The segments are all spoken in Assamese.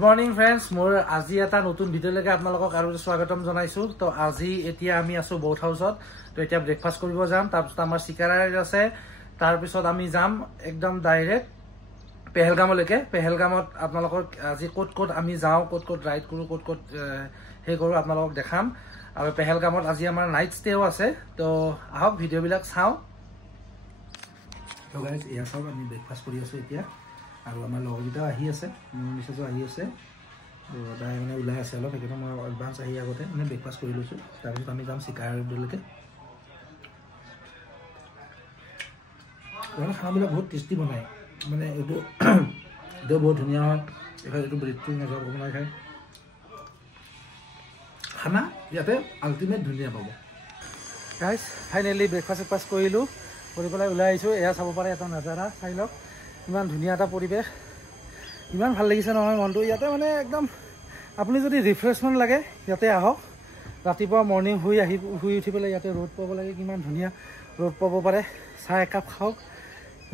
Good morning friends, মোৰ আজি এটা নতুন ভিডিঅ'লৈকে আপোনালোকক আৰু স্বাগতম জনাইছো। তো আজি এতিয়া আমি আছো বোট হাউসত। তো এতিয়া ব্ৰেকফাষ্ট কৰিব যাম, তাৰ পিছত আমাৰ চিকাৰাৰ আছে, তাৰ পিছত আমি যাম একদম ডাইৰেক্ট পেহেলগামলৈকে। পেহেলগামত আপোনালোকক আজি ক'ত আমি যাওঁ, ক'ত ৰাইড কৰো, ক'ত হে কৰো আপোনালোকক দেখাম। আৰু পেহেলগামত আজি আমাৰ নাইট ষ্টেও আছে। তো আহক ভিডিঅ'বিলাক চাওঁ। তো গাইজ এয়া চাওক, আমি ব্ৰেকফাষ্ট কৰি আছো এতিয়া। আৰু আমাৰ লগৰকেইটাও আহি আছে, মিছেছো আহি আছে। তো তাই মানে ওলাই আছে অলপ, সেইকাৰণে মই এডভান্স আহি আগতে মানে ব্ৰেকফাষ্ট কৰি লৈছোঁ। তাৰপিছত আমি যাম চিকাৰলৈকে। মানে খানাবিলাক বহুত টেষ্টি বনায়, মানে এইটো বহুত ধুনীয়া হয়। এইফালে এইটো ব্ৰেডটো মাজত বনাই খায়। খানা ইয়াতে আল্টিমেট ধুনীয়া পাব। গাইজ ফাইনেলি ব্ৰেকফাষ্ট কৰিলোঁ, কৰি পেলাই ওলাই আহিছোঁ। এয়া চাব পাৰে এটা নাজাৰা, চাই লওক ইমান ধুনীয়া এটা পৰিৱেশ, ইমান ভাল লাগিছে নহয় মনটো। ইয়াতে মানে একদম আপুনি যদি ৰিফ্ৰেছমেণ্ট লাগে ইয়াতে আহক। ৰাতিপুৱা মৰ্ণিং শুই উঠি পেলাই ইয়াতে ৰ'দ পাব লাগে, কিমান ধুনীয়া ৰ'দ পাব পাৰে। চাহ একাপ খাওক,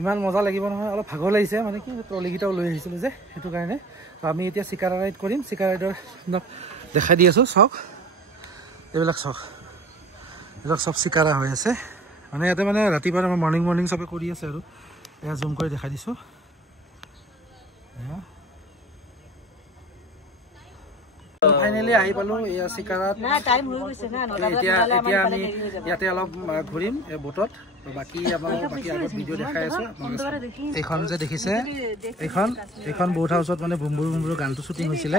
ইমান মজা লাগিব নহয়। অলপ ভাগৰ লাগিছে, মানে কি ট্ৰলিকেইটাও লৈ আহিছিলোঁ যে, সেইটো কাৰণে। তো আমি এতিয়া চিকাৰা ৰাইড কৰিম। চিকাৰা ৰাইডৰ দেখাই দি আছোঁ, চাওক এইবিলাক চাওক, এইবিলাক চব চিকাৰা হৈ আছে। মানে ইয়াতে মানে ৰাতিপুৱা মৰ্ণিং চবে কৰি আছে আৰু এয়া জুম কৰি দেখাই দিছোঁ। ফাইনেলি আহি পালোঁ এয়া চিকাৰাত। এতিয়া আমি ইয়াতে অলপ ঘূৰিম এই বোটত। বাকী আপোনালোকক আগত ভিডিঅ' দেখাই আছোঁ। এইখন যে দেখিছে, এইখন বোট হাউচত মানে বুম্বুৰু গানটো শ্বুটিং হৈছিলে।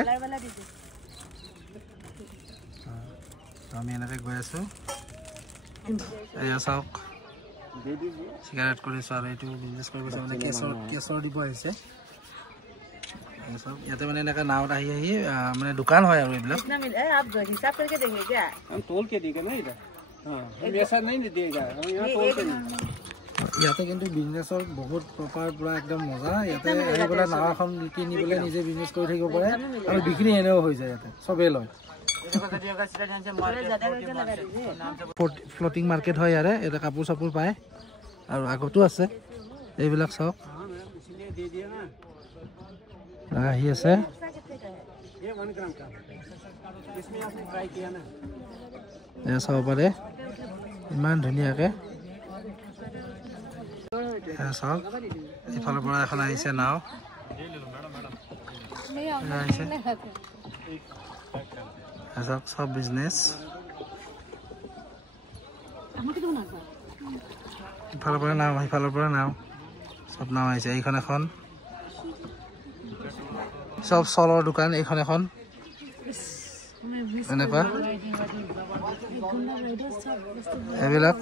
আমি এনেকৈ গৈ আছোঁ, এয়া চাওক চিগাৰেট কৰিছোঁ। আৰু এইটো বিজনেছ কৰিব মানে কেশৰ দিব আহিছে। ইয়াতে মানে এনেকৈ নাৱত আহি মানে দোকান হয় আৰু এইবিলাক। ইয়াতে কিন্তু বিজনেছৰ বহুত প্ৰপাৰ পুৰা একদম মজা। ইয়াতে আহি পেলাই নাও এখন কিনি পেলাই নিজে বিজনেছ কৰি থাকিব পাৰে, আৰু বিক্ৰী এনেও হৈ যায়। ইয়াতে চবেই লয়। ফ্লটিং মাৰ্কেট হয় ইয়াৰে, ইয়াতে কাপোৰ চাপোৰ পায়। আৰু আগতো আছে এইবিলাক চাওক, আহি আছে। এয়া চাব পাৰে ইমান ধুনীয়াকে। চাওক ইফালৰ পৰা এখন আহিছে নাও, আহিছে চাওক, চব বিজনেছ। ইফালৰ পৰা নাও, সিফালৰ পৰা নাও, চব নাও আহিছে। এইখন এখন চব চলৰ দোকান, এইখন এখন এনেকুৱা এইবিলাক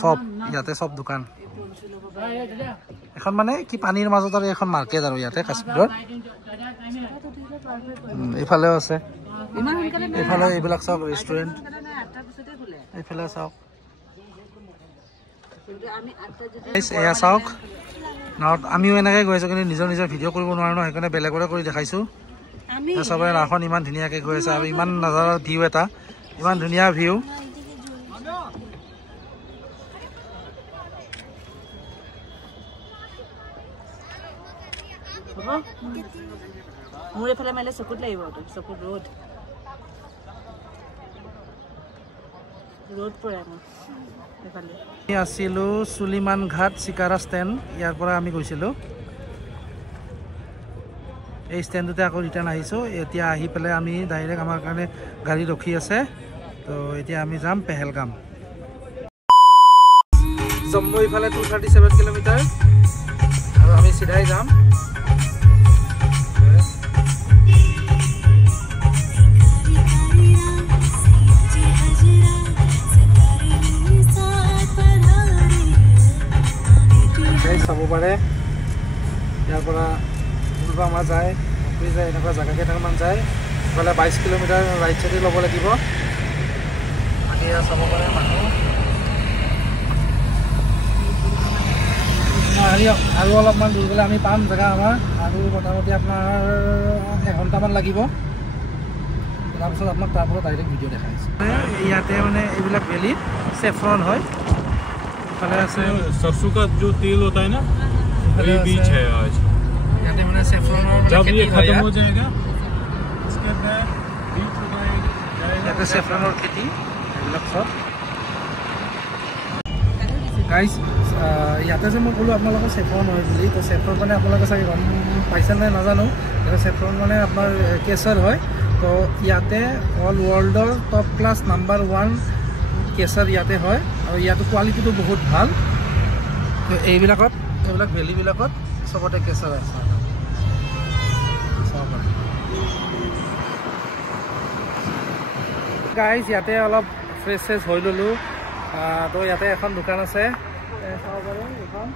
চব ইয়াতে চব দোকান। এখন মানে কি পানীৰ মাজত আৰু এখন মাৰ্কেট আৰু ইয়াতে কাশ্মীৰৰ। এইফালেও আছে, এইফালে এইবিলাক চাওক ৰেষ্টুৰেণ্ট, এইফালে চাওক। এয়া চাওক নাৱত আমিও এনেকৈ গৈ আছোঁ, কিন্তু নিজৰ ভিডিঅ' কৰিব নোৱাৰোঁ ন, সেইকাৰণে বেলেগৰে কৰি দেখাইছোঁ। চবৰে নাওখন ইমান ধুনীয়াকৈ গৈ আছে, আৰু ইমান নাজাৰাৰ ভিউ এটা, ইমান ধুনীয়া ভিউ। মোৰ এইফালে মাৰিলে চকুত লাগিব, চকুত ৰ'দ পৰে আমাৰ এইফালে। আমি আছিলোঁ চুলিমান ঘাট চিকাৰা ষ্টেণ্ড, ইয়াৰ পৰা আমি গৈছিলোঁ। এই ষ্টেণ্ডটোতে আকৌ ৰিটাৰ্ণ আহিছোঁ। এতিয়া আহি পেলাই আমি ডাইৰেক্ট আমাৰ কাৰণে গাড়ী ৰখি আছে। তো এতিয়া আমি যাম পেহেলগাম। জম্মু ইফালে 237 কিলোমিটাৰ, আৰু আমি চিধাই যাম। চাব পাৰে ইয়াৰ পৰা আমাৰ যায় এনেকুৱা জেগা কেইটামান যায়। ইফালে 22 কিলোমিটাৰ ৰাইট চাইডে ল'ব লাগিব। বাকী চাব পাৰে মানুহ আৰু অলপমান দূৰ গ'লে আমি পাম জেগা আমাৰ, আৰু মোটামুটি আপোনাৰ 1 ঘণ্টামান লাগিব। তাৰপিছত আপোনাক তাৰ পৰা ডাইৰেক্ট ভিডিঅ' দেখাইছোঁ। ইয়াতে মানে এইবিলাক ভেলি सेफ्रॉन है इफाले আছে सरसों का जो तेल होता है ना, वही बीच है आज। ইয়াতে মানে সেফ্ৰনৰ মানে जब খেতি ये হয় खत्म हो जाएगा उसके बाद बीज उगाएगा ইয়াতে সেফ্ৰনৰ খেতি এইবিলাক সব গাইস ইয়াতে যে মই ক'লো আপোনালোকৰ সেফ্রন হয় বুলি তো সেফ্রন মানে আপোনালোকে চাগে গম পাইছে নাই নাজানো এটা সেফ্রন মানে আপোনাৰ কেশৰ হয় তো ইয়াতে অল ৱৰ্ল্ডৰ টপ ক্লাছ নাম্বাৰ 1 কেশৰ ইয়াতে হয় আৰু ইয়াতে কোৱালিটিটো বহুত ভাল তো এইবিলাক ভেলিবিলাকত সবতে কেশৰ আছে গাইজ ইয়াতে অলপ ফ্ৰেছ হৈ ল'লোঁ তো ইয়াতে এখন দোকান আছে চাব পাৰে এখন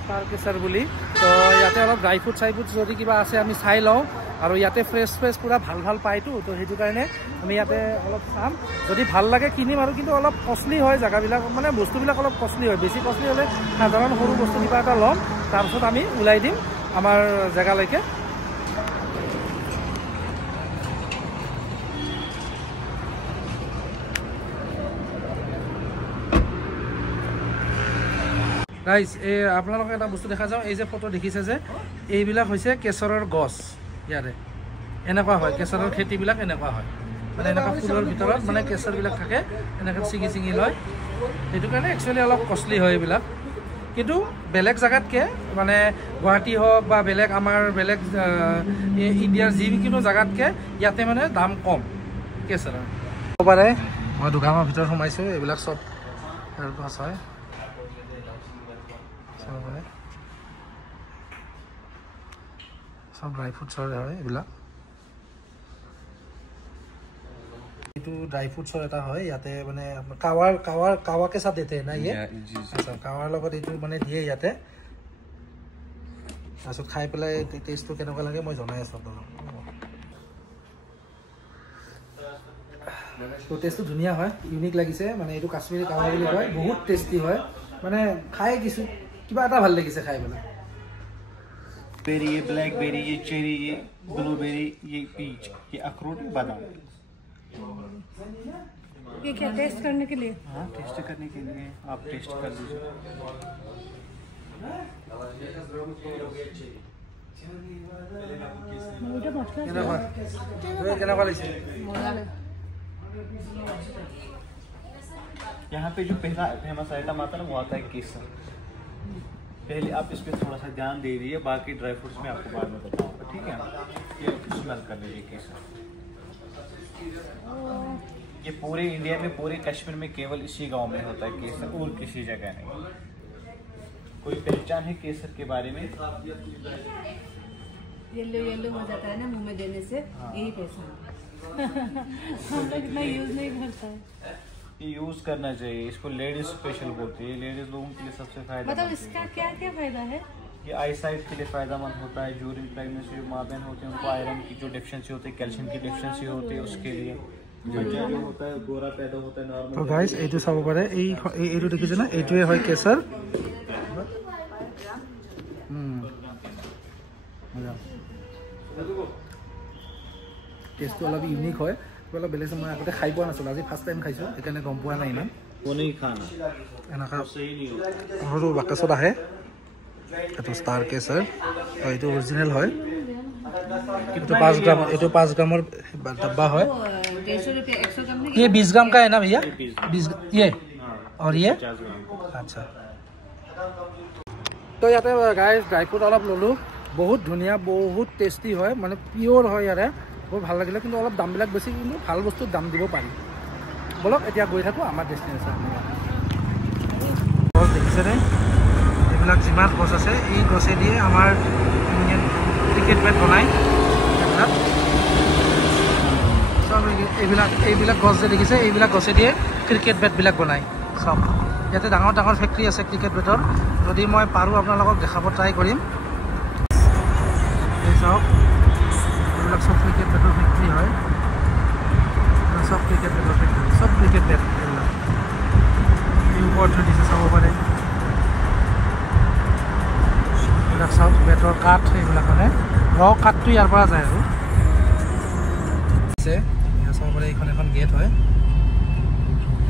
ষ্টাৰ কেশৰ বুলি তো ইয়াতে অলপ ড্ৰাই ফ্ৰুট যদি কিবা আছে আমি চাই লওঁ আৰু ইয়াতে ফ্ৰেছ পূৰা ভাল পায়তো তো সেইটো কাৰণে আমি ইয়াতে অলপ চাম যদি ভাল লাগে কিনিম আৰু কিন্তু অলপ কষ্টলি হয় জেগাবিলাক মানে বস্তুবিলাক অলপ কষ্টলি হয় বেছি কষ্টলি হ'লে সাধাৰণ সৰু বস্তু কিবা এটা ল'ম তাৰপিছত আমি ওলাই দিম আমাৰ জেগালৈকে গাইজ এই আপোনালোকে এটা বস্তু দেখা যাওঁ এই যে ফটো দেখিছে যে এইবিলাক হৈছে কেশৰৰ গছ ইয়াতে এনেকুৱা হয় কেশৰৰ খেতিবিলাক এনেকুৱা হয় মানে এনেকুৱা ফুলৰ ভিতৰত মানে কেশৰবিলাক থাকে এনেকৈ ছিঙি লয় সেইটো কাৰণে একচুৱেলি অলপ কষ্টলি হয় এইবিলাক কিন্তু বেলেগ জেগাতকৈ মানে গুৱাহাটী হওক বা বেলেগ আমাৰ বেলেগ ইণ্ডিয়াৰ যিকোনো জেগাতকৈ ইয়াতে মানে দাম কম কেশৰৰ হ'ব পাৰে মই দোকানৰ ভিতৰত সোমাইছোঁ এইবিলাক চব গছ হয় সব ড্ৰাই ফ্ৰুটছৰ হয় এইবিলাক এইটো ড্ৰাই ফ্ৰুটছৰ এটা হয় ইয়াতে মানে কাৱাকে সাথ দেতে না ইয়ে আচ্ছা কাৱাৰ লগত এইটো মানে দিয়ে ইয়াতে তাৰপিছত খাই পেলাই টেষ্টটো কেনেকুৱা লাগে মই জনাই আছোঁ আপোনালোকক তো টেষ্টটো ধুনীয়া হয় ইউনিক লাগিছে মানে এইটো কাশ্মীৰী কাৱা বুলি কয় বহুত টেষ্টি হয় মানে খাই কিছু কিবা এটা ভাল লাগিছে খাই পেলাই बेरी ये ब्लैकबेरी ये चेरी ये ब्लूबेरी ये पीच ये अखरोट ये बादाम ये क्या टेस्ट करने के लिए हाँ टेस्ट करने के लिए आप टेस्ट कर लीजिए यहाँ पे जो पहला फेमस आइटम आता है वो आता है केसर पहले आप इस पे थोड़ा सा ध्यान दे दीजिए बाकी ड्राई फ्रूट्स में आपको बाद में बताऊंगा ठीक है ये स्मेल कर लीजिए केसर ये पूरे इंडिया में पूरे कश्मीर में केवल इसी गांव में होता है केसर और किसी जगह नहीं कोई पहचान है केसर के बारे में येलो हो जाता है ना मुंह में देने से यही पहचान हम लोग इतना यूज नहीं करता है यूज करना चाहिए इसको लेडीज स्पेशल बोलते हैं लेडीज लोगों के लिए सबसे फायदा मतलब इसका क्या क्या फायदा है ये आई साइट के लिए फायदेमंद होता है ड्यूरिंग प्रेगनेंसी जो माँ बहन होते हैं उनको आयरन की जो डेफिशिएंसी होती है कैल्शियम की डेफिशिएंसी होती है उसके लिए जो होता है गोरा पैदा होता है नॉर्मल तो गाइस এইটো চাব পাৰে এইটো দেখিছে না এইটোৱে হয় কেশৰ টেষ্টটো অলপ ইউনিক হয় অলপ বেলেগ মই আগতে খাই পোৱা নাছিলোঁ আজি ফাৰ্ষ্ট টাইম খাইছোঁ সেইকাৰণে গম পোৱা নাই ইমান এনেকুৱা সৰু বাকচত আহে এইটো ষ্টাৰ কেশৰ এইটো অৰিজিনেল হয় এইটো 5 গ্ৰামৰ डब्बा है 150 रुपये 100 ग्राम ये 20 ग्राम का है ना भैया 20 ये और ये अच्छा तो ইয়াতে গাইজ ড্ৰাই ফ্ৰুট অলপ ল'লোঁ বহুত ধুনীয়া বহুত টেষ্টি হয় মানে পিয়'ৰ হয় ইয়াৰে বহুত ভাল লাগিলে কিন্তু অলপ দামবিলাক বেছি কিন্তু ভাল বস্তুৰ দাম দিব পাৰি বলক এতিয়া গৈ থাকোঁ আমাৰ ডেষ্টিনেশ্যন গছ দেখিছেনে এইবিলাক যিমান গছ আছে এই গছে দিয়ে আমাৰ ক্ৰিকেট বেট বনায় সব এইবিলাক গছ যে দেখিছে এইবিলাক গছে দিয়ে ক্ৰিকেট বেটবিলাক বনায় সব ইয়াতে ডাঙৰ ডাঙৰ ফেক্টৰী আছে ক্ৰিকেট বেটৰ যদি মই পাৰোঁ আপোনালোকক দেখাব ট্ৰাই কৰিম এই চাওক এইবিলাক সব ক্ৰিকেট বেটৰ ফেক্টৰী হয় সব ক্ৰিকেট বেটৰ ফেক্টৰী সব ক্ৰিকেট বেট এইবিলাক এই ওপৰত থৈ দিছে চাব পাৰে এইবিলাক চাওক বেটৰ কাঠ এইবিলাক মানে ৰ কাঠটো ইয়াৰ পৰা যায় আৰু চাব পাৰে এইখন এখন গেট হয়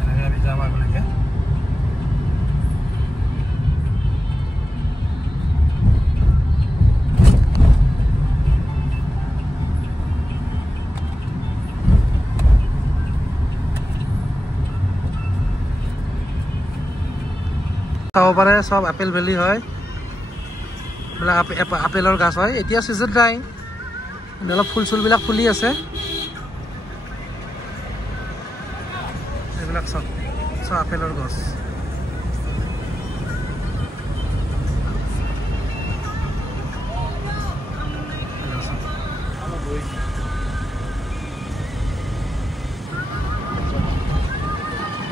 এনেকৈ আমি যাম আগলৈকে চাব পাৰে সব আপেল ভেলি হয় আপেলৰ গাছ হয় এতিয়া সিজন নাই অলপ ফুল চুলবিলাক ফুলি আছে এইবিলাক সব আপেলৰ গছ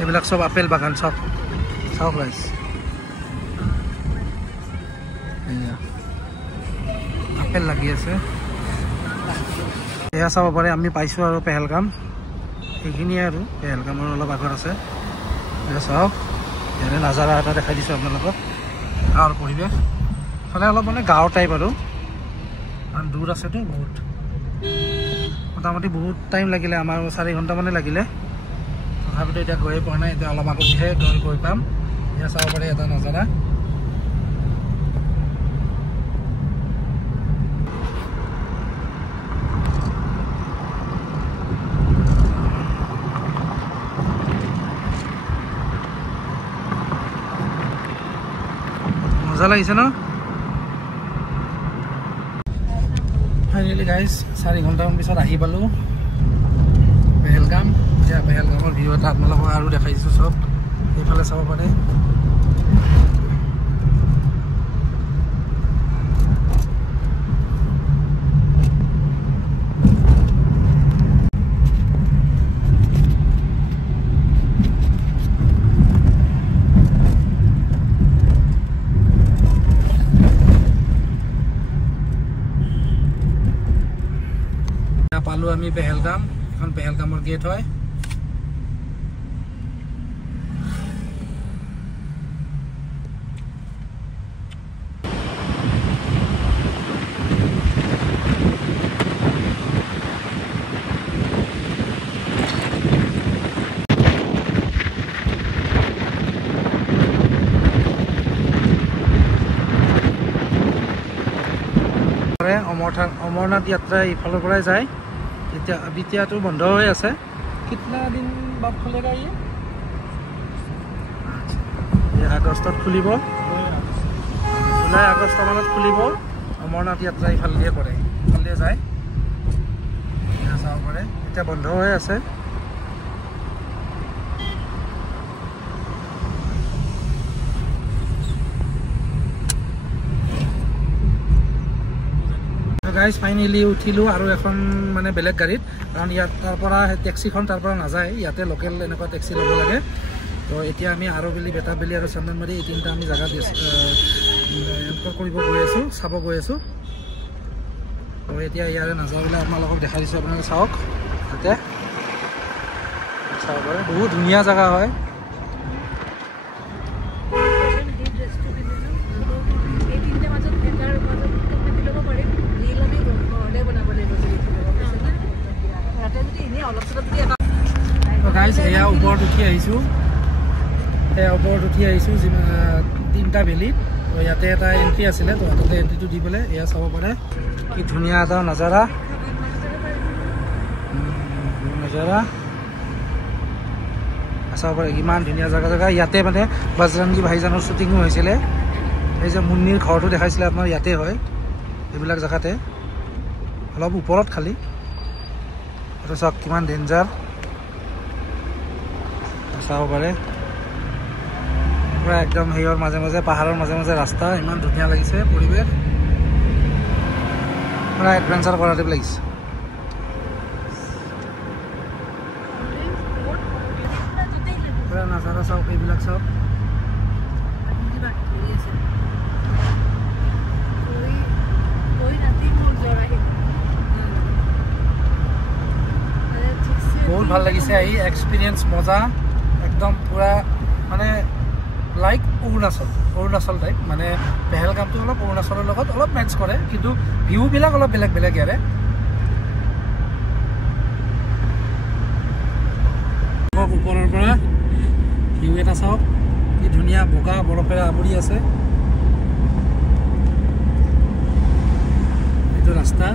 এইবিলাক সব আপেল বাগান সব চাওক গাইছ আপেল লাগি আছে এয়া চাব পাৰে আমি পাইছোঁ আৰু পেহেলগাম সেইখিনিয়ে আৰু পেহেলগামৰ অলপ আগত আছে এয়া চাওক ইয়াৰে নাজাৰা এটা দেখাই দিছোঁ আপোনালোকক গাঁৱৰ পৰিৱেশ ফালে অলপ মানে গাঁৱৰ টাইপ আৰু দূৰ আছেতো বহুত মোটামুটি বহুত টাইম লাগিলে আমাৰ 4 ঘণ্টামানে লাগিলে তথাপিতো এতিয়া গৈয়ে পোৱা নাই এতিয়া অলপ আগতহে গৈ পাম এয়া চাব পাৰে এটা নাজাৰা মজা লাগিছে ন ফাইনেলি গাইজ 4 ঘণ্টামান পিছত আহি পালোঁ পেহেলগাম এতিয়া পেহেলগামৰ ভিউ এটা আপোনালোকক আৰু দেখাই দিছোঁ চব এইফালে চাব পাৰে পালোঁ আমি পেহেলগাম এখন পেহেলগামৰ গেট হয় অমৰনাথ যাত্ৰা ইফালৰ পৰাই যায় এতিয়াতো বন্ধ হৈ আছে কিতনা দিন বাদ খুলেগা আগষ্টত খুলিব জুলাই আগষ্ট মানত খুলিব অমৰনাথ যাত্ৰা ইফালে কৰে ইফালে যায় চাব পাৰে এতিয়া বন্ধ হৈ আছে গাইজ ফাইনেলি উঠিলোঁ আৰু এখন মানে বেলেগ গাড়ীত কাৰণ ইয়াত তাৰপৰা টেক্সিখন তাৰপৰা নাযায় ইয়াতে লোকেল এনেকুৱা টেক্সি ল'ব লাগে তো এতিয়া আমি আৰবেলি বেতাবেলি আৰু চন্দনবাৰী এই তিনিটা আমি জেগাত এনকৰ কৰিব গৈ আছোঁ চাব গৈ আছোঁ তো এতিয়া ইয়াৰে নাযাওঁ বুলি আপোনালোকক দেখাই দিছোঁ আপোনালোকে চাওক তাতে চাব পাৰে বহুত ধুনীয়া জেগা হয় গাইজ এয়া ওপৰত উঠি আহিছোঁ তিনিটা ভেলিত তো ইয়াতে এটা এণ্ট্ৰি আছিলে তো তাতে এণ্ট্ৰিটো দি পেলাই এয়া চাব পাৰে কি ধুনীয়া এটা নাজাৰা চাব পাৰে কিমান ধুনীয়া জেগা ইয়াতে মানে বজৰংগী ভাইজানৰ শ্বুটিঙো হৈছিলে এই যে মুন্নিৰ ঘৰটো দেখাইছিলে আপোনাৰ ইয়াতে হয় এইবিলাক জেগাতে অলপ ওপৰত খালি এইটো চাওক কিমান ডেঞ্জাৰ চাব পাৰে পুৰা একদম হেৰিয়ৰ মাজে মাজে পাহাৰৰ মাজে মাজে ৰাস্তা ইমান ধুনীয়া লাগিছে পৰিৱেশ পুৰা এডভেঞ্চাৰ কৰা টাইপ লাগিছে পুৰা নাজাৰা চাওক এইবিলাক চাওক বহুত ভাল লাগিছে আহি এক্সপিৰিয়েঞ্চ মজা একদম পুৰা মানে লাইক অৰুণাচল টাইপ মানে পেহেলগামটো অলপ অৰুণাচলৰ লগত অলপ মেটচ কৰে কিন্তু ভিউবিলাক অলপ বেলেগ বেলেগ ইয়াৰে ওপৰৰ পৰা ভিউ এটা চাওক কি ধুনীয়া বগা বৰফেৰে আৱৰি আছে এইটো ৰাস্তা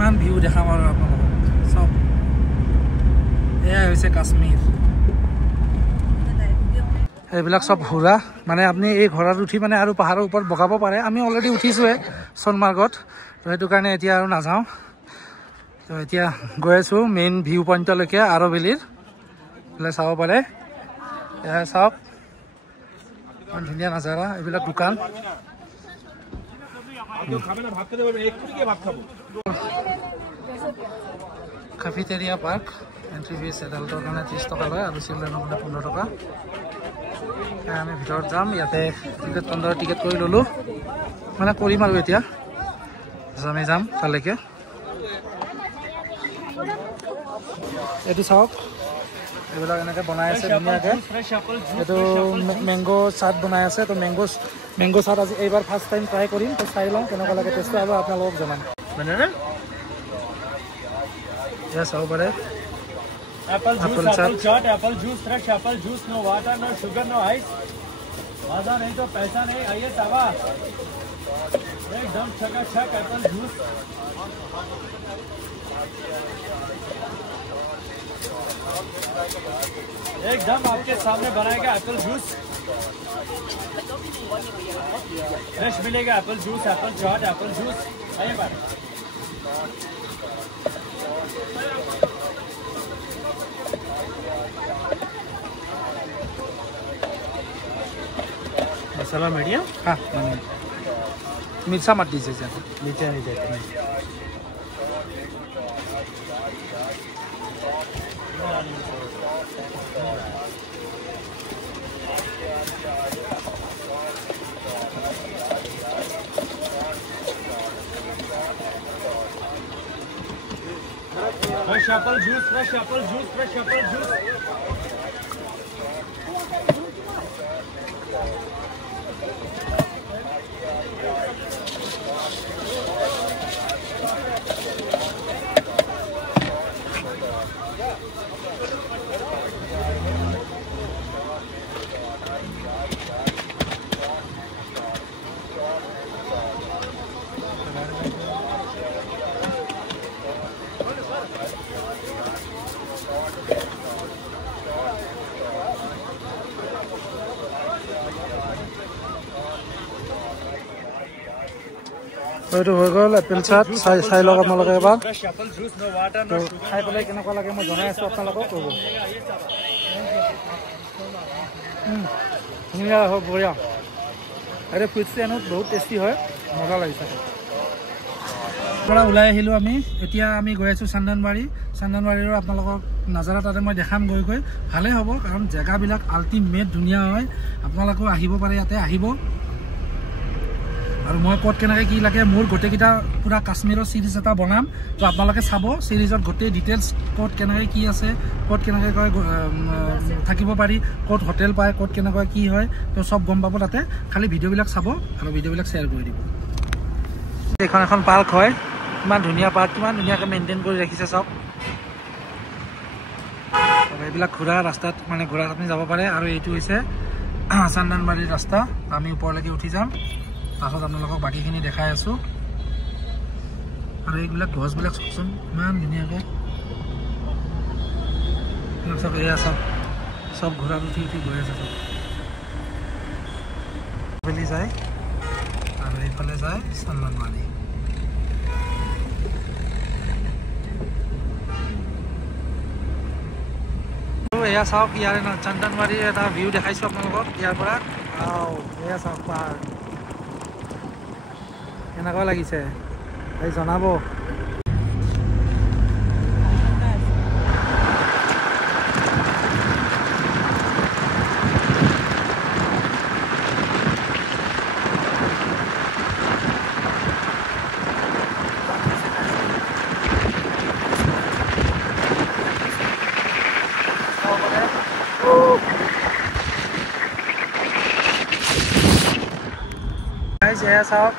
কিমান ভিউ দেখাম আৰু আপোনালোকক চব এয়াই হৈছে কাশ্মীৰ এইবিলাক চব ঘোঁৰা মানে আপুনি এই ঘোঁৰাত উঠি মানে আৰু পাহাৰৰ ওপৰত বগাব পাৰে আমি অলৰেডি উঠিছোঁৱে সোণমাৰ্গত তো সেইটো কাৰণে এতিয়া আৰু নাযাওঁ তো এতিয়া গৈ আছোঁ মেইন ভিউ পইণ্টলৈকে আৰ'ভেলিৰ এইফালে চাব পাৰে এয়া চাওক ইমান ধুনীয়া নাজাৰা এইবিলাক দোকান কাফেটেৰিয়া পাৰ্ক এণ্ট্ৰি ফিজ এডাল্টৰ কাৰণে 30 টকা লয় আৰু চিলড্ৰেনৰ কাৰণে 15 টকা আমি ভিতৰত যাম ইয়াতে টিকেট কাউণ্টাৰত টিকেট কৰি ল'লোঁ মানে কৰিম আৰু এতিয়া আমি যাম তালৈকে এইটো চাওক এইবিলাক এনেকৈ বনাই আছে ধুনীয়াকৈ এইটো মেংগ' চাট বনাই আছে তো মেংগ' চাট আজি এইবাৰ ফাৰ্ষ্ট টাইম ট্ৰাই কৰিম তো চাই লওঁ কেনেকুৱা লাগে টেষ্টটো আৰু আপোনালোকক জনাম এয়া চাব পাৰে Apple chaat, apple juice, fresh apple juice, no water, no sugar, no ice. मजा नहीं तो पैसा नहीं आइए सावा एकदम चकाचक एप्पल जूस एकदम आपके सामने बनाएगा एप्पल जूस फ्रेश मिलेगा एप्पल जूस एप्पल चाट एप्पल जूस आइए बात मसाला मीडियम हाँ मैंने मिर्चा मत दीजिए ज़्यादा नीचे नहीं देते fresh Apple juice fresh Apple juice fresh Apple juice এইটো হৈ গ'ল এপল চাট চাই লওক আপোনালোকে এবাৰ তো খাই পেলাই কেনেকুৱা লাগে মই জনাই আছোঁ আপোনালোকক ক'ব ধুনীয়া হয় বঢ়িয়া আৰে ফ্ৰুটছটো এনেও বহুত টেষ্টি হয় মজা লাগিছে পৰা ওলাই আহিলোঁ আমি এতিয়া আমি গৈ আছোঁ চান্দনবাৰীৰো আপোনালোকক নাজাৰা তাতে মই দেখাম গৈ ভালেই হ'ব কাৰণ জেগাবিলাক আল্টিমেট ধুনীয়া হয় আপোনালোকেও আহিব পাৰে ইয়াতে আহিব আৰু মই ক'ত কেনেকৈ কি লাগে মোৰ গোটেইকেইটা পুৰা কাশ্মীৰৰ চিৰিজ এটা বনাম তো আপোনালোকে চাব চিৰিজত গোটেই ডিটেইলছ ক'ত কেনেকৈ কি আছে ক'ত কেনেকৈ থাকিব পাৰি ক'ত হোটেল পায় ক'ত কেনেকৈ কি হয় তো চব গম পাব তাতে খালি ভিডিঅ'বিলাক চাব আৰু ভিডিঅ'বিলাক শ্বেয়াৰ কৰি দিব এইখন এখন পাৰ্ক হয় ইমান ধুনীয়া পাৰ্ক কিমান ধুনীয়াকৈ মেইনটেইন কৰি ৰাখিছে চব এইবিলাক ঘোঁৰা ৰাস্তাত মানে ঘোঁৰাত আপুনি যাব পাৰে আৰু এইটো হৈছে চান্দনবাৰীৰ ৰাস্তা আমি ওপৰলৈকে উঠি যাম তাৰপাছত আপোনালোকক বাকীখিনি দেখাই আছোঁ আৰু এইবিলাক গছবিলাক চাওকচোন ইমান ধুনীয়াকৈ চব এয়া চব ঘোঁৰাত উঠি গৈ আছে চব বেলি যায় আৰু এইফালে যায় চান্দনবাৰী এয়া চাওক ইয়াৰে চান্দনবাৰীৰ এটা ভিউ দেখাইছোঁ আপোনালোকক ইয়াৰ পৰা এয়া চাওক পাহাৰ কেনেকুৱা লাগিছে এই জনাব এয়া চাওক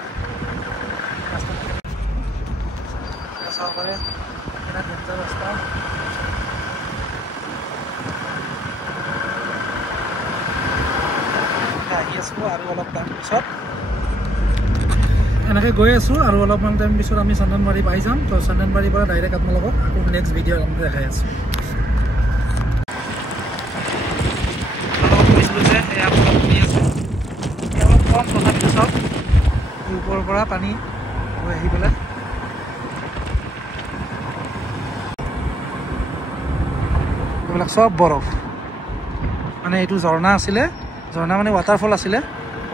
ৰাস্তা আহি আছোঁ আৰু অলপ টাইম পিছত এনেকৈ গৈ আছোঁ আৰু অলপমান টাইম পিছত আমি চন্দনবাৰী পাই যাম। তো চন্দনবাৰীৰ পৰা ডাইৰেক্ট আপোনালোকক আকৌ নেক্সট ভিডিঅ' দেখাই আছোঁ। কৈছিলোঁ যে এয়া অলপ শুনি আছোঁ, অলপ কম তথাপিতো চাওক ওপৰৰ পৰা পানী হৈ আহি পেলাই এইবিলাক চব বৰফ। মানে এইটো ঝৰ্ণা আছিলে, ঝৰ্ণা মানে ৱাটাৰফল আছিলে,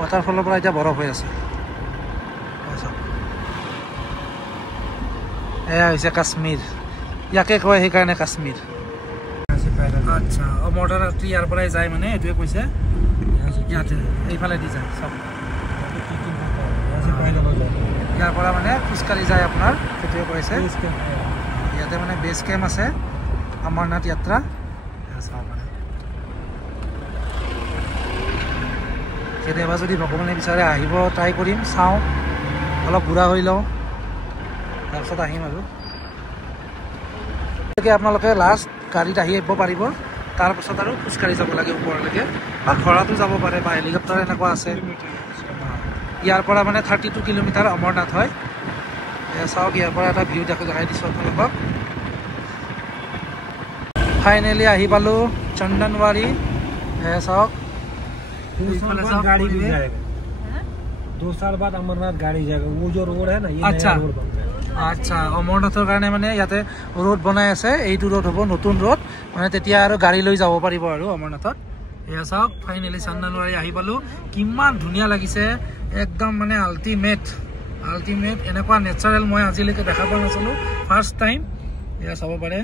ৱাটাৰফলৰ পৰা এতিয়া বৰফ হৈ আছে। এয়া হৈছে কাশ্মীৰ, ইয়াকে কয় সেইকাৰণে কাশ্মীৰ। আচ্ছা, অমৰনাথ যাত্ৰী ইয়াৰ পৰাই যায়, মানে এইটোৱে কৈছে ইয়াতে এইফালে দি যায় চব। ইয়াৰ পৰা মানে খোজকাঢ়ি যায় আপোনাৰ, সেইটোৱে কৈছে। ইয়াতে মানে বেছ কেম্প আছে অমৰনাথ যাত্ৰা। মানে কেতিয়াবা যদি ভগৱানে বিচাৰে আহিব ট্ৰাই কৰিম, চাওঁ অলপ বুঢ়া হৈ লওঁ, তাৰপিছত আহিম আৰু। আপোনালোকে লাষ্ট গাড়ীত আহিব পাৰিব, তাৰপাছত আৰু খোজকাঢ়ি যাব লাগে ওপৰলৈকে, বা ঘোঁৰাতো যাব পাৰে বা হেলিকপ্টাৰ এনেকুৱা আছে। ইয়াৰ পৰা মানে 32 কিলোমিটাৰ অমৰনাথ হয়। চাওক ইয়াৰ পৰা এটা ভিউ দেখাই দিছোঁ আপোনালোকক। ফাইনেলি আহি পালোঁ চন্দনবাৰী। চাওক 2 साल बाद अमरनाथ गाड़ी जाएगा, वो जो रोड है ना, ये अच्छा नया रोड बन रहा है। আচ্ছা, অমৰনাথৰ কাৰণে মানে ইয়াতে ৰোড বনাই আছে, এইটো ৰোড হ'ব নতুন ৰোড, মানে তেতিয়া আৰু গাড়ী লৈ যাব পাৰিব আৰু অমৰনাথত। এয়া চাওক ফাইনেলি চন্দনবাৰী আহি পালোঁ, কিমান ধুনীয়া লাগিছে, একদম মানে আল্টিমেট এনেকুৱা নেচাৰেল মই আজিলৈকে দেখা পোৱা নাছিলোঁ, ফাৰ্ষ্ট টাইম। এয়া চাব পাৰে,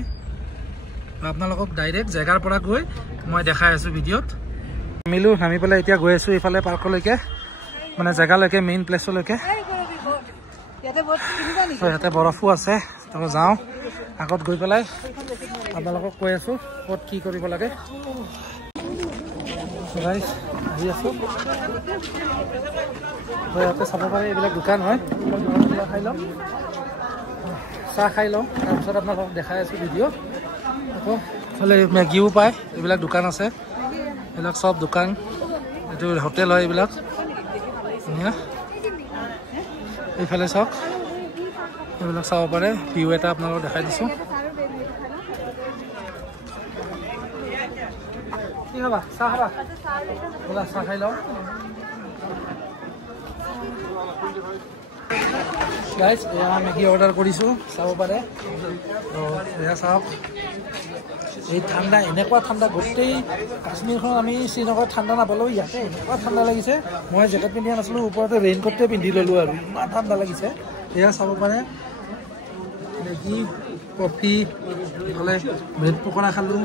আপোনালোকক ডাইৰেক্ট জেগাৰ পৰা গৈ মই দেখাই আছোঁ ভিডিঅ'ত। নামি পেলাই এতিয়া গৈ আছোঁ এইফালে পাৰ্কলৈকে, মানে জেগালৈকে, মেইন প্লেচলৈকে। ইয়াতে বৰফো আছে, তো যাওঁ আগত গৈ পেলাই আপোনালোকক কৈ আছোঁ ক'ত কি কৰিব লাগে। আহি আছোঁ, ইয়াতে চাব পাৰে এইবিলাক দোকান হয়, খাই লওঁ, চাহ খাই লওঁ, তাৰপিছত আপোনালোকক দেখাই আছোঁ ভিডিঅ'। আকৌ এইফালে মেগীও পায়, এইবিলাক দোকান আছে, এইবিলাক চব দোকান, এইটো হোটেল হয় এইবিলাক ধুনীয়া। এইফালে চাওক, এইবিলাক চাব পাৰে, ভিউ এটা আপোনালোকক দেখাই দিছোঁ। কি খাবা? চাহ খাবা? ব'লা চাহ খাই লওঁ। গাইজ এয়া মেগী অৰ্ডাৰ কৰিছোঁ, চাব পাৰে। এয়া চাওক, এই ঠাণ্ডা, এনেকুৱা ঠাণ্ডা, গোটেই কাশ্মীৰখন আমি শ্ৰীনগৰত ঠাণ্ডা নাপালোঁ, ইয়াতে এনেকুৱা ঠাণ্ডা লাগিছে। মই জেকেট পিন্ধি নাছিলোঁ, ওপৰতে ৰেইনকোটটোৱে পিন্ধি ল'লোঁ আৰু ইমান ঠাণ্ডা লাগিছে। এয়া চাব পাৰে, মেগী, কফি, এইফালে ব্ৰেড পকৰা খালোঁ,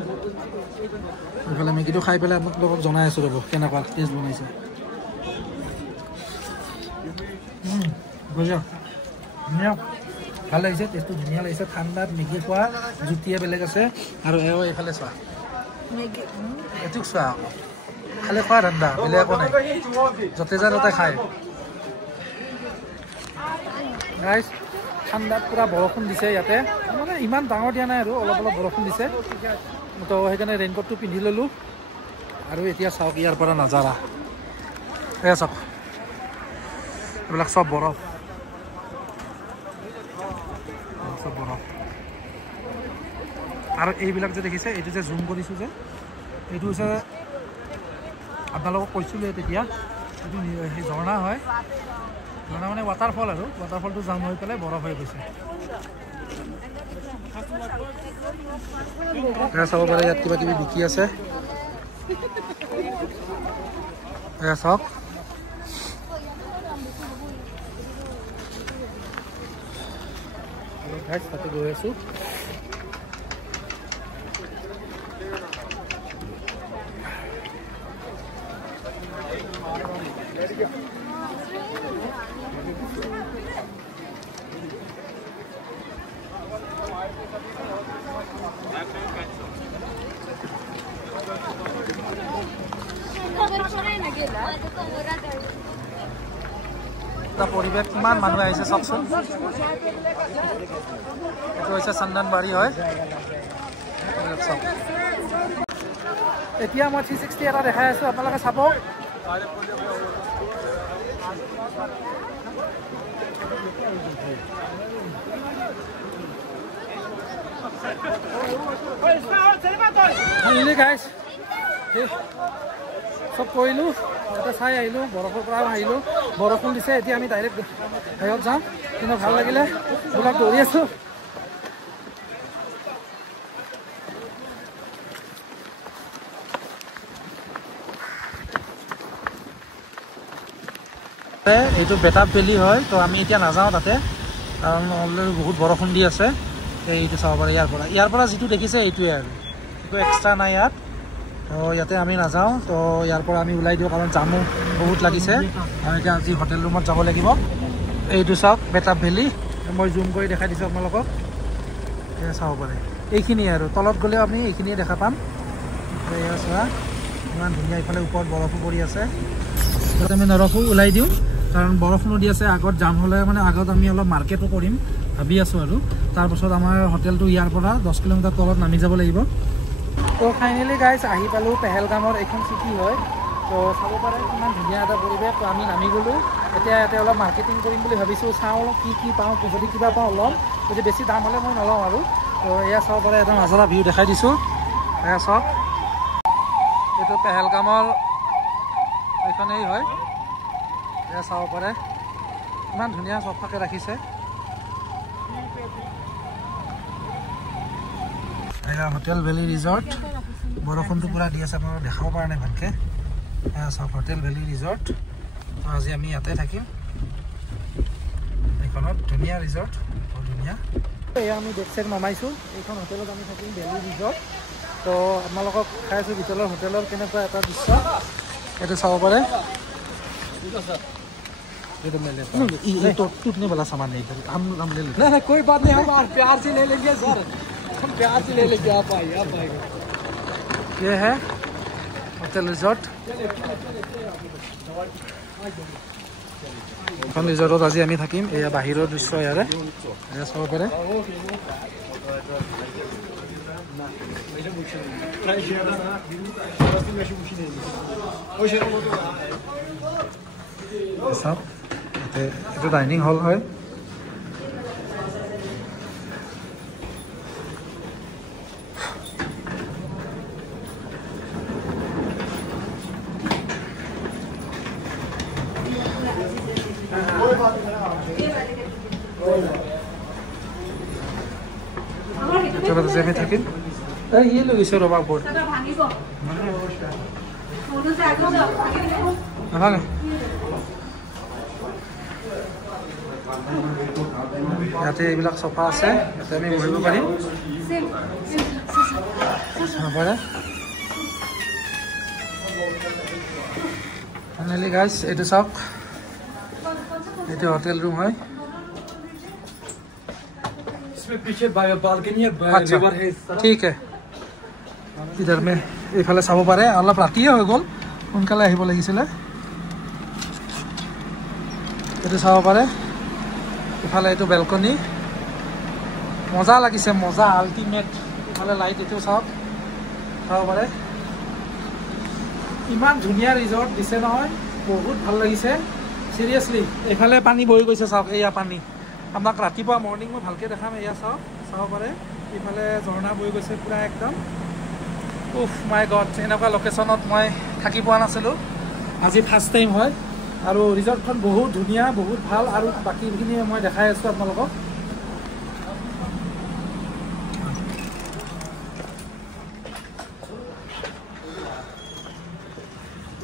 এইফালে মেগীটো খাই পেলাই আপোনালোকক জনাই আছোঁ ৰ'ব কেনেকুৱা টেষ্ট বনাইছে। বুজিছ, ধুনীয়া, ভাল লাগিছে, টেষ্টটো ধুনীয়া লাগিছে। ঠাণ্ডাত মেগী খোৱা জুতিয়ে বেলেগ আছে। আৰু এইফালে চোৱা, এইটোক চোৱা, খালে খোৱা ঠাণ্ডা, বেলেগ একো নাই, য'তে যা ত'তে খায়। গাইজ ঠাণ্ডাত পূৰা বৰষুণ দিছে ইয়াতে, মানে ইমান ডাঙৰ দিয়া নাই আৰু অলপ অলপ বৰষুণ দিছে, তো সেইকাৰণে ৰেইনকোটটো পিন্ধি ল'লোঁ। আৰু এতিয়া চাওক ইয়াৰ পৰা নাজাৰা, এয়া চাওক এইবিলাক চব বৰফ, চব বৰফ। আৰু এইবিলাক যে দেখিছে, এইটো যে জুম কৰিছোঁ যে, এইটো হৈছে আপোনালোকক কৈছিলোঁ তেতিয়া, এইটো সেই ঝৰ্ণা হয়, ঝৰ্ণা মানে ৱাটাৰফল, আৰু ৱাটাৰফলটো জাম হৈ পেলাই বৰফ হৈ গৈছে। চাব পাৰে ইয়াত কিবা কিবি বিকি আছে, এয়া চাওক। তাতে গৈ আছোঁ, পৰিৱেশ কিমান মানুহ আহিছে চাওকচোন। এইটো হৈছে চন্দনবাৰী হয়। এতিয়া মই 360 এটা দেখাই আছোঁ, আপোনালোকে চাব। ফাইনেলি গাইজ চব কৰিলোঁ, ইয়াতে চাই আহিলোঁ, বৰফৰ পৰা আহিলোঁ, বৰষুণ দিছে। এতিয়া আমি ডাইৰেক্ট হেৰিত যাম, কিন্তু ভাল লাগিলে এইবিলাক দৌৰি আছোঁ। এইটো বেটাপ ভেলী হয়, তো আমি এতিয়া নাযাওঁ তাতে, কাৰণ অলৰেডি বহুত বৰষুণ দি আছে। এইটো চাব পাৰে ইয়াৰ পৰা যিটো দেখিছে এইটোৱে আৰু একো এক্সট্ৰা নাই ইয়াত। তো ইয়াতে আমি নাযাওঁ, তো ইয়াৰ পৰা আমি ওলাই দিওঁ, কাৰণ জামো বহুত লাগিছে। আমি এতিয়া আজি হোটেল ৰুমত যাব লাগিব। এইটো চাওক বেটাপ ভেলী, মই জুম কৰি দেখাই দিছোঁ আপোনালোকক। এয়া চাব পাৰে, এইখিনিয়ে আৰু তলত গ'লেও আপুনি এইখিনিয়ে দেখা পাম। এয়া চোৱা ইমান ধুনীয়া, ইফালে ওপৰত বৰফো পৰি আছে। তাতে আমি নৰখো, ওলাই দিওঁ, কাৰণ বৰষুণো দি আছে। আগত যাম হ'লে মানে আগত আমি অলপ মাৰ্কেটো কৰিম ভাবি আছোঁ আৰু তাৰপাছত আমাৰ হোটেলটো ইয়াৰ পৰা 10 কিলোমিটাৰ তলত নামি যাব লাগিব। তো ফাইনেলি গাইজ আহি পালোঁ পেহেলগামৰ। এইখন চিটি হয়, তো চাব পাৰে কিমান ধুনীয়া এটা পৰিৱেশ। তো আমি নামি গ'লোঁ, এতিয়া ইয়াতে অলপ মাৰ্কেটিং কৰিম বুলি ভাবিছোঁ। চাওঁ কি পাওঁ, যদি কিবা পাওঁ ল'ম, যদি বেছি দাম হ'লে মই নলওঁ আৰু। তো এয়া চাব পাৰে, এটা নজৰা ভিউ দেখাই দিছোঁ। এয়া চাওক, এইটো পেহেলগামৰ এইখনেই হয়। এয়া চাব পাৰে ইমান ধুনীয়া চফাকৈ ৰাখিছে। এয়া হোটেল ভেলী ৰিজৰ্ট, বৰষুণটো পূৰা দি আছে, আপোনালোকে দেখাব পৰা নাই ভালকৈ। এয়া চাওক হোটেল ভেলী ৰিজৰ্ট। তো আজি আমি ইয়াতে থাকিম, এইখনত ধুনীয়া ৰিজৰ্ট, বহুত ধুনীয়া। এয়া আমি বেক চাইড নমাইছোঁ, এইখন হোটেলত আমি থাকিম ভেলী ৰিজৰ্ট। তো আপোনালোকক খাই আছোঁ ভিতৰৰ হোটেলৰ কেনেকুৱা এটা দৃশ্য, এইটো চাব পাৰে। टूटने वाला सामान नहीं, हम ले लेते। नहीं कोई बात नहीं, हम प्यार से ले लेंगे सर, हम प्यार से ले लेंगे। आप आइए। ये है होटल रिजॉर्ट। এখন ৰিজৰ্টত আজি আমি থাকিম। এয়া বাহিৰৰ দৃশ্য, ইয়াৰে এয়া চাব পাৰে। চাওক এইটো ডাইনিং হল হয়। আমি থাকিম। ইয়ে লৈ গৈছে ৰবা ওপৰত নাভাঙে। ইয়াতে এইবিলাক চফা আছে, ইয়াতে আমি বহিব পাৰিম। ফাইনেলি গাইজ এইটো চাওক, এইটো হোটেল ৰুম হয়। पीछे बालकनी है, रिवर है, ठीक है। इधर में এইফালে চাব পাৰে, অলপ ৰাতিয়ে হৈ গ'ল, সোনকালে আহিব লাগিছিলে। এইটো চাব পাৰে, ইফালে এইটো বেলকনি, মজা লাগিছে, মজা আল্টিমেট। ইফালে লাইট, এইটো চাওক, চাব পাৰে ইমান ধুনীয়া ৰিজৰ্ট দিছে নহয়, বহুত ভাল লাগিছে চিৰিয়াছলি। এইফালে পানী বহি গৈছে, চাওক এয়া পানী। আপোনাক ৰাতিপুৱা মৰ্ণিং মই ভালকৈ দেখাম। এয়া চাওক, চাব পাৰে ইফালে ঝৰ্ণা বৈ গৈছে পূৰা একদম। উফ মাই গড, এনেকুৱা লোকেশ্যনত মই থাকি পোৱা নাছিলোঁ, আজি ফাৰ্ষ্ট টাইম হয়। আৰু ৰিজৰ্টখন বহুত ধুনীয়া, বহুত ভাল। আৰু বাকীখিনি মই দেখাই আছোঁ আপোনালোকক।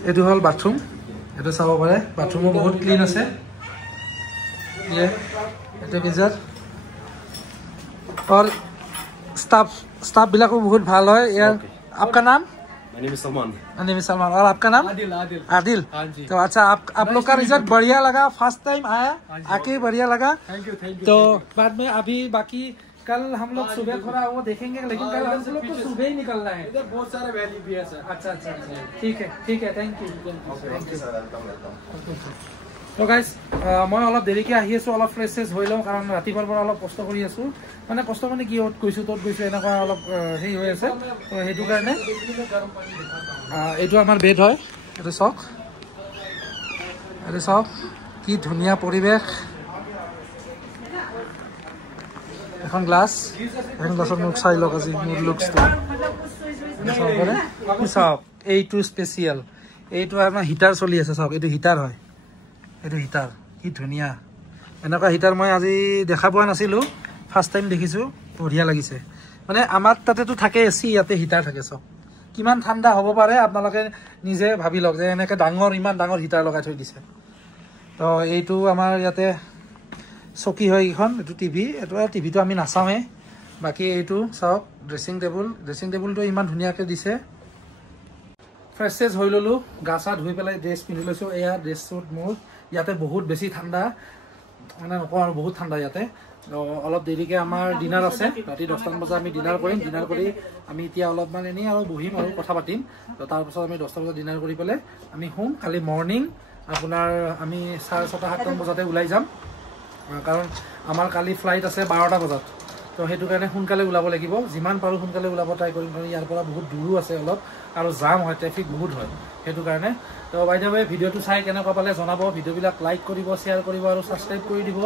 এইটো হ'ল বাথৰুম, এইটো চাব পাৰে, বাথৰুমো বহুত ক্লিন আছে। এইটো গিজাৰ, और स्टाफ বিলাকো বহুত ভাল হয় ইয়াৰ। आपका नाम? My name is Salman. Salman. और आपका नाम? आदिल। तो अच्छा, आप लोग का रिजल्ट बढ़िया लगा, फर्स्ट टाइम आया, आके बढ़िया लगा। Thank you. तो बाद में अभी बाकी कल हम लोग सुबह थोड़ा वो देखेंगे, लेकिन कल हम लोग तो सुबह ही निकलना है। इधर बहुत सारे वैली भी है सर। अच्छा, ठीक है, थैंक यू। তো গাইজ মই অলপ দেৰিকৈ আহি আছোঁ, অলপ ফ্ৰেছ চেছ হৈ লওঁ, কাৰণ ৰাতিপুৱাৰ পৰা অলপ কষ্ট কৰি আছোঁ। মানে কষ্ট মানে কি, অ'ত গৈছোঁ ত'ত গৈছোঁ, এনেকুৱা অলপ হেৰি হৈ আছে। তো সেইটো কাৰণে এইটো আমাৰ বেড হয়, এইটো চাওক, কি ধুনীয়া পৰিৱেশ এখন গ্লাছত মোক চাই লওক আজি মোৰ লুকছটো চাওক এইটো স্পেচিয়েল এইটো আমাৰ হিটাৰ চলি আছে চাওক এইটো হিটাৰ হয় এইটো হিটাৰ কি ধুনীয়া এনেকুৱা হিটাৰ মই আজি দেখা পোৱা নাছিলোঁ ফাৰ্ষ্ট টাইম দেখিছোঁ বঢ়িয়া লাগিছে মানে আমাৰ তাতেতো থাকে এচি ইয়াতে হিটাৰ থাকে চাওক কিমান ঠাণ্ডা হ'ব পাৰে আপোনালোকে নিজে ভাবি লওক যে এনেকৈ ইমান ডাঙৰ হিটাৰ লগাই থৈ দিছে তো এইটো আমাৰ ইয়াতে চকী হয় এইখন এইটো টিভিটো আমি নাচাওঁহে বাকী এইটো চাওক ড্ৰেছিং টেবুলটো ইমান ধুনীয়াকৈ দিছে ফ্ৰেছ হৈ ল'লোঁ গা চা ধুই পেলাই ড্ৰেছ পিন্ধি লৈছোঁ এয়া ড্ৰেছ শ্বুট মোৰ ইয়াতে বহুত বেছি ঠাণ্ডা মানে নকওঁ আৰু বহুত ঠাণ্ডা ইয়াতে অলপ দেৰিকৈ আমাৰ ডিনাৰ আছে ৰাতি 10টামান বজাত আমি ডিনাৰ কৰিম ডিনাৰ কৰি আমি এতিয়া অলপমান এনেই আৰু বহিম আৰু কথা পাতিম তো তাৰপাছত আমি 10টা বজাত ডিনাৰ কৰি পেলাই আমি শুম কালি মৰ্ণিং আপোনাৰ আমি 6:30-7টামান বজাতে ওলাই যাম কাৰণ আমাৰ কালি ফ্লাইট আছে 12টা বজাত তো সেইটো কাৰণে সোনকালে ওলাব লাগিব যিমান পাৰোঁ সোনকালে ওলাব ট্ৰাই কৰিম কাৰণ ইয়াৰ পৰা বহুত দূৰো আছে অলপ আৰু জাম হয় ট্ৰেফিক বহুত হয় সেইটো কাৰণে তো বাইদেৱে ভিডিঅ'টো চাই কেনেকুৱা পালে জনাব ভিডিঅ'বিলাক লাইক কৰিব শ্বেয়াৰ কৰিব আৰু ছাবস্ক্ৰাইব কৰি দিব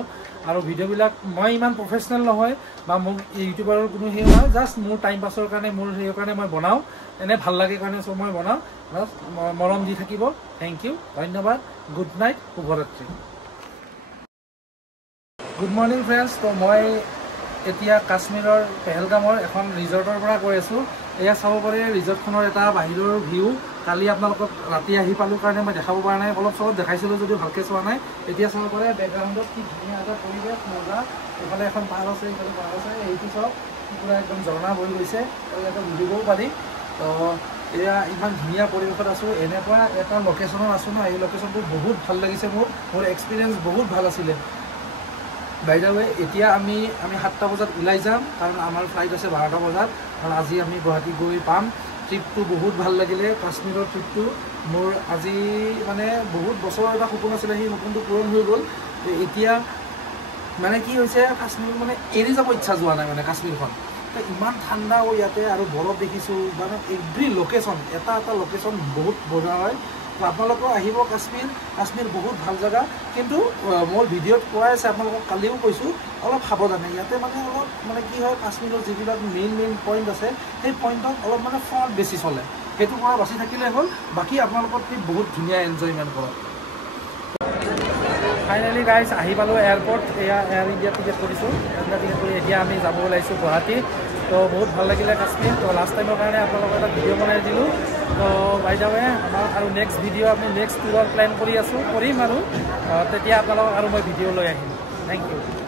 আৰু ভিডিঅ'বিলাক মই ইমান প্ৰফেচনেল নহয় বা মোক ইউটিউবাৰৰ কোনো সেই নহয় জাষ্ট মোৰ টাইম পাছৰ কাৰণে মোৰ সেই কাৰণে মই বনাওঁ এনে ভাল লাগে কাৰণে চব মই বনাওঁ বাছ মৰম দি থাকিব থেংক ইউ ধন্যবাদ গুড নাইট শুভৰাত্ৰি গুড মৰ্ণিং ফ্ৰেণ্ডছ তো মই এতিয়া কাশ্মীৰৰ পেহেলগামৰ এখন ৰিজৰ্টৰ পৰা কৈ আছোঁ এয়া চাব পাৰে ৰিজৰ্টখনৰ এটা বাহিৰৰ ভিউ কালি আপোনালোকক ৰাতি আহি পালোঁ কাৰণে মই দেখাব পৰা নাই অলপ চলপ দেখাইছিলোঁ যদিও ভালকৈ চোৱা নাই এতিয়া চাব পাৰে বেকগ্ৰাউণ্ডত কি ধুনীয়া এটা পৰিৱেশ মজা এইফালে এখন পাহাৰ আছে এইফালে পাহাৰ আছে এইটো চাওক পূৰা একদম ঝৰ্ণা বৈ গৈছে আৰু ইয়াতে বুলিবও পাৰি তো এয়া ইমান ধুনীয়া পৰিৱেশত আছোঁ এনেকুৱা এটা লোকেশ্যনত আছোঁ ন এই লোকেশ্যনটো বহুত ভাল লাগিছে মোৰ এক্সপিৰিয়েঞ্চ বহুত ভাল আছিলে বাই দ্য ৱে এতিয়া আমি 7টা বজাত ওলাই যাম কাৰণ আমাৰ ফ্লাইট আছে 12টা বজাত কাৰণ আজি আমি গুৱাহাটী গৈ পাম ট্ৰিপটো বহুত ভাল লাগিলে কাশ্মীৰৰ ট্ৰিপটো মোৰ আজি মানে বহুত বছৰৰ এটা সপোন আছিলে সেই সপোনটো পূৰণ হৈ গ'ল এতিয়া মানে কি হৈছে কাশ্মীৰ মানে এৰি যাব ইচ্ছা যোৱা নাই মানে কাশ্মীৰখন তো ইমান ঠাণ্ডা ইয়াতে আৰু বৰফ দেখিছোঁ মানে এভৰি লোকেশ্যন এটা লোকেশ্যন বহুত বঢ়িয়া হয় তো আপোনালোকেও আহিব কাশ্মীৰ বহুত ভাল জেগা কিন্তু মোৰ ভিডিঅ'ত কোৱাই আছে আপোনালোকক কালিও কৈছোঁ অলপ সাৱধানে ইয়াতে মানে অলপ মানে কি হয় কাশ্মীৰৰ যিবিলাক মেইন পইণ্ট আছে সেই পইণ্টত অলপ মানে ফ্ৰড বেছি চলে সেইটো পৰা বাচি থাকিলে হ'ল বাকী আপোনালোকৰ ট্ৰিপ বহুত ধুনীয়া এনজয়মেণ্ট কৰক ফাইনেলি গাইজ আহি পালোঁ এয়াৰপৰ্ট এয়া এয়াৰ ইণ্ডিয়া টিকেট কৰিছোঁ টিকেট কৰি এতিয়া আমি যাব ওলাইছোঁ গুৱাহাটী তো বহুত ভাল লাগিলে কাশ্মীৰ তো লাষ্ট টাইমৰ কাৰণে আপোনালোকক এটা ভিডিঅ' বনাই দিলোঁ তো বাই দ্য ৱে আমাৰ আৰু নেক্সট ভিডিঅ' আমি নেক্সট টুৰৰ প্লেন কৰিম আৰু তেতিয়া আপোনালোকক আৰু মই ভিডিঅ' লৈ আহিম থেংক ইউ